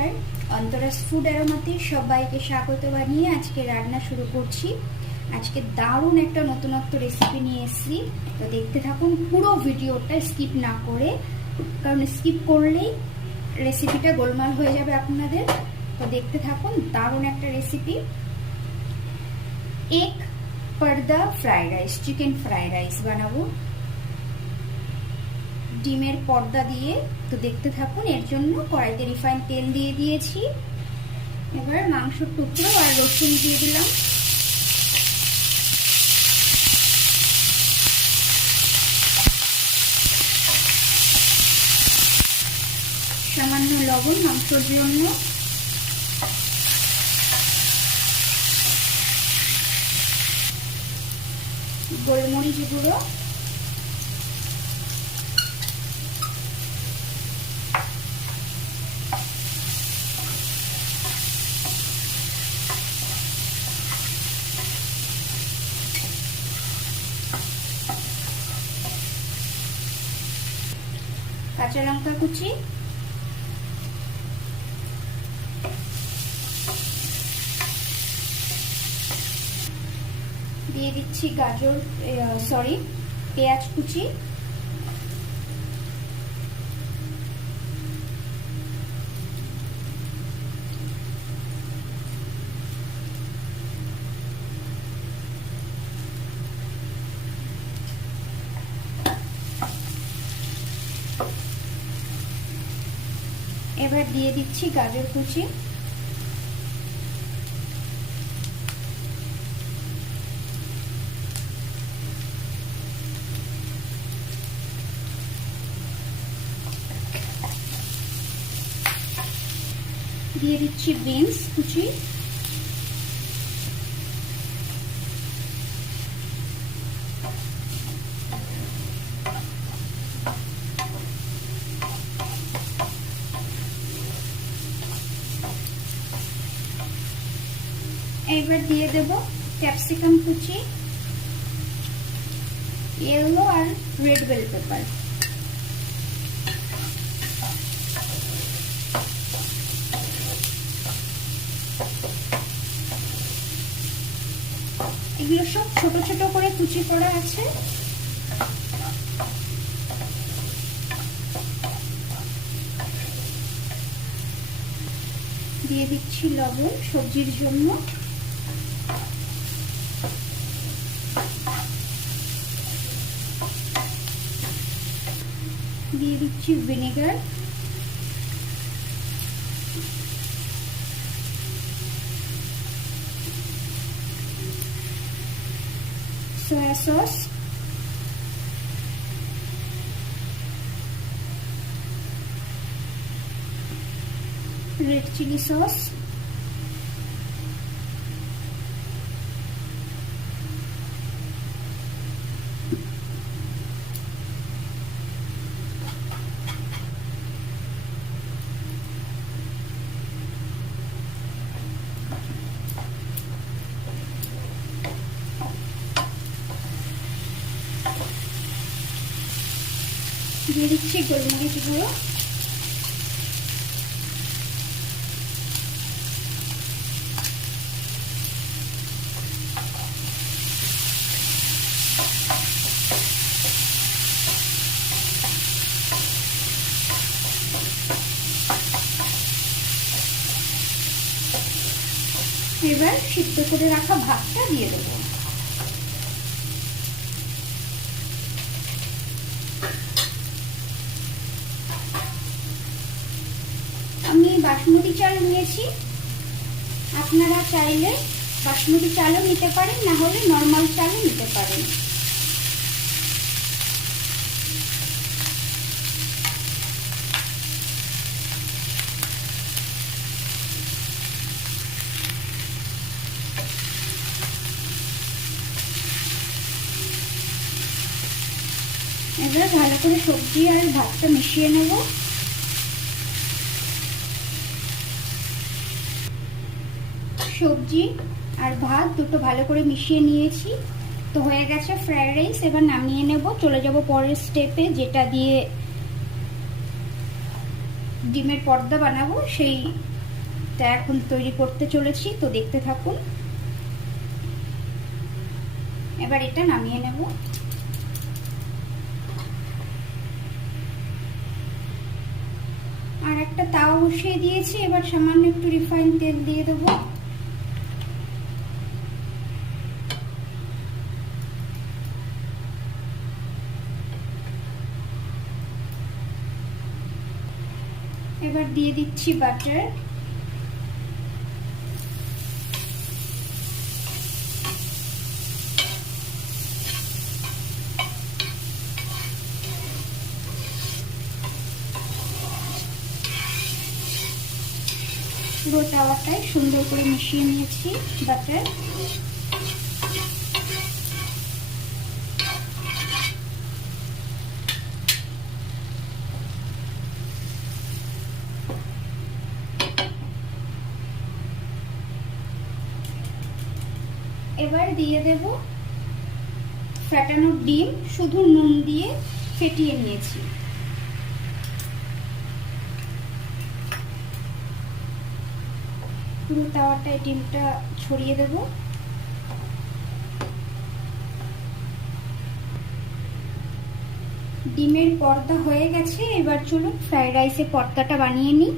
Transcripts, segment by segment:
নমস্কার, অন্তরাস ফুড অ্যারোমাতে সবাইকে স্বাগত জানিয়ে আজকে রান্না শুরু করছি। আজকে দারুণ একটা নতুনত্ব রেসিপি নিয়ে এসেছি, তো দেখতে থাকুন পুরো ভিডিওটা স্কিপ না করে, কারণ স্কিপ করলেই রেসিপিটা গোলমাল হয়ে যাবে আপনাদের। তো দেখতে থাকুন, দারুণ একটা রেসিপি। এক পর্দা fried rice, chicken fried rice বানাবো ডিমের পর্দা দিয়ে। তো দেখতে থাকুন। এর জন্য কড়াইতে রিফাইন তেল দিয়ে দিয়েছি। এবার মাংসের টুকরো আর রসুন দিয়ে দিলাম। সামান্য লবণ মাংসের জন্য, গোলমরিচ গুঁড়ো, কাঁচা লঙ্কা কুচি, দিয়ে দিচ্ছি পেঁয়াজ কুচি, এবার দিয়ে দিচ্ছি গাজর কুচি, দিয়ে দিচ্ছি বিনস কুচি, এবার দিয়ে দেব ক্যাপসিকাম কুচি, ইয়েলো আর রেড বেল পেপার, এগুলো সব ছোট ছোট করে কুচি করা আছে। দিয়ে দিচ্ছি লবণ সবজির জন্য, দিয়ে দিচ্ছি vinegar, soya sauce, red chilli sauce, দিয়ে দিচ্ছি গোলমরিচ গুঁড়ো, এবার সিদ্ধ করে রাখা ভাতটা দিয়ে দেবো। আমি বাসমতি চাল নিয়েছি, আপনারা চাইলে বাসমতি চালও নিতে পারেন, না হলে নর্মাল চালও নিতে পারেন। এবার ভালো করে সবজি আর ভাতটা মিশিয়ে নেব। সবজি আর ভাত দুটো ভালো করে মিশিয়ে নিয়েছি। তো হয়ে গেছে ফ্রাইড রাইস। এবার নামিয়ে নেব, চলে যাব পরের স্টেপে, যেটা দিয়ে ডিমের পর্দা বানাবো সেই রাইসটা এখন তৈরি করতে চলেছি, তো দেখতে থাকুন। এবার এটা নামিয়ে নেব। আর একটা তাওয়া বসিয়ে দিয়েছি, এবার সামান্য একটু রিফাইন তেল দিয়ে দেবো। এবার দিয়ে দিচ্ছি বাটার। পুরো তাওয়াটায় সুন্দর করে মিশিয়ে নিয়েছি বাটার। এবার দিয়ে দেব ফেটানো ডিম, শুধু নুন দিয়ে ফেটিয়ে নিয়েছি। পুরো তাওয়াটায় ডিমটা ছড়িয়ে দেব। ডিমের পর্দা হয়ে গেছে, এবার চলুন ফ্রাইড রাইসের পর্দাটা বানিয়ে নিই।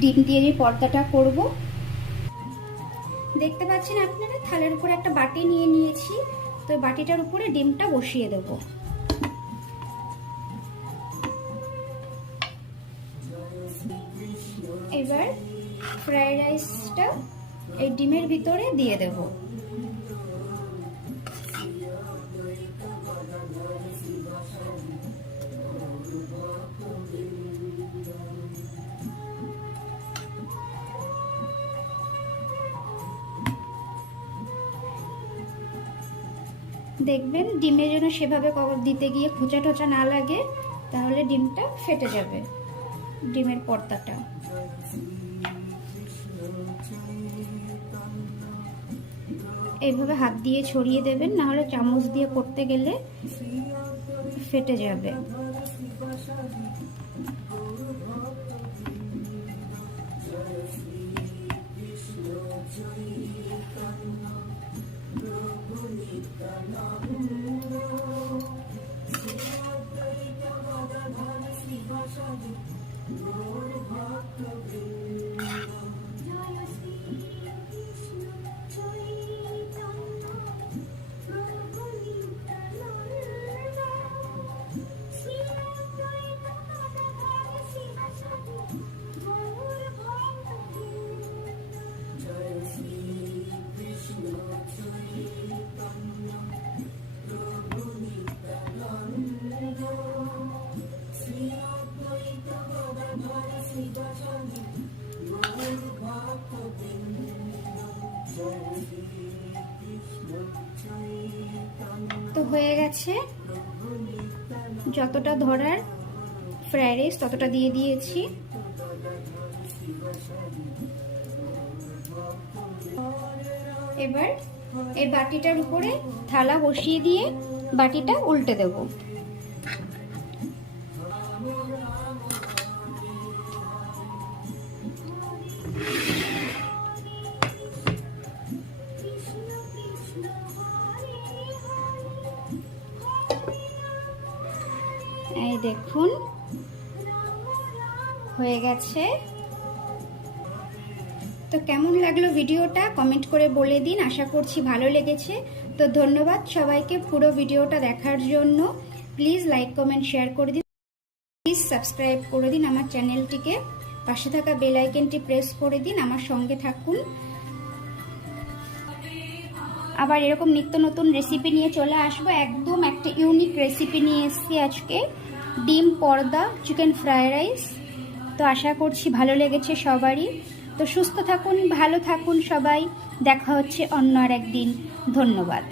ডিম দিয়ে যে পর্দাটা করব, দেখতে পাচ্ছেন আপনারা, থালের উপরে একটা বাটি নিয়ে নিয়েছি। তো বাটিটার উপরে ডিমটা বসিয়ে দেব। এবার ফ্রাইড রাইসটা এই ডিমের ভিতরে দিয়ে দেব। দেখবেন ডিমের জন্য সেভাবে দিতে গিয়ে খোঁচা টোচা না লাগে, তাহলে ডিমটা ফেটে যাবে, ডিমের পর্দাটা। এইভাবে হাত দিয়ে ছড়িয়ে দেবেন, না হলে চামচ দিয়ে করতে গেলে ফেটে যাবে। তো হয়ে গেছে, যতটা ধরার ফ্রাইড রাইস ততটা দিয়ে দিয়েছি। এবার এই বাটিটার উপরে থালা বসিয়ে দিয়ে বাটিটা উল্টে দেব। এই দেখুন হয়ে গেছে। তো কেমন লাগলো ভিডিওটা কমেন্ট করে বলে দিন, আশা করছি ভালো লেগেছে। তো ধন্যবাদ সবাইকে পুরো ভিডিওটা দেখার জন্য। প্লিজ লাইক কমেন্ট শেয়ার করে দিন, প্লিজ সাবস্ক্রাইব করে দিন আমার চ্যানেলটিকে, পাশে থাকা বেল আইকনটি প্রেস করে দিন, আমার সঙ্গে থাকুন। আবার এরকম নিত্য নতুন রেসিপি নিয়ে চলে আসবো। একদম একটা ইউনিক রেসিপি নিয়ে এসেছি আজকে, ডিম পর্দা চিকেন ফ্রাইড রাইস। তো আশা করছি ভালো লেগেছে সবারই। তো সুস্থ থাকুন, ভালো থাকুন সবাই, দেখা হচ্ছে অন্য আর একদিন। ধন্যবাদ।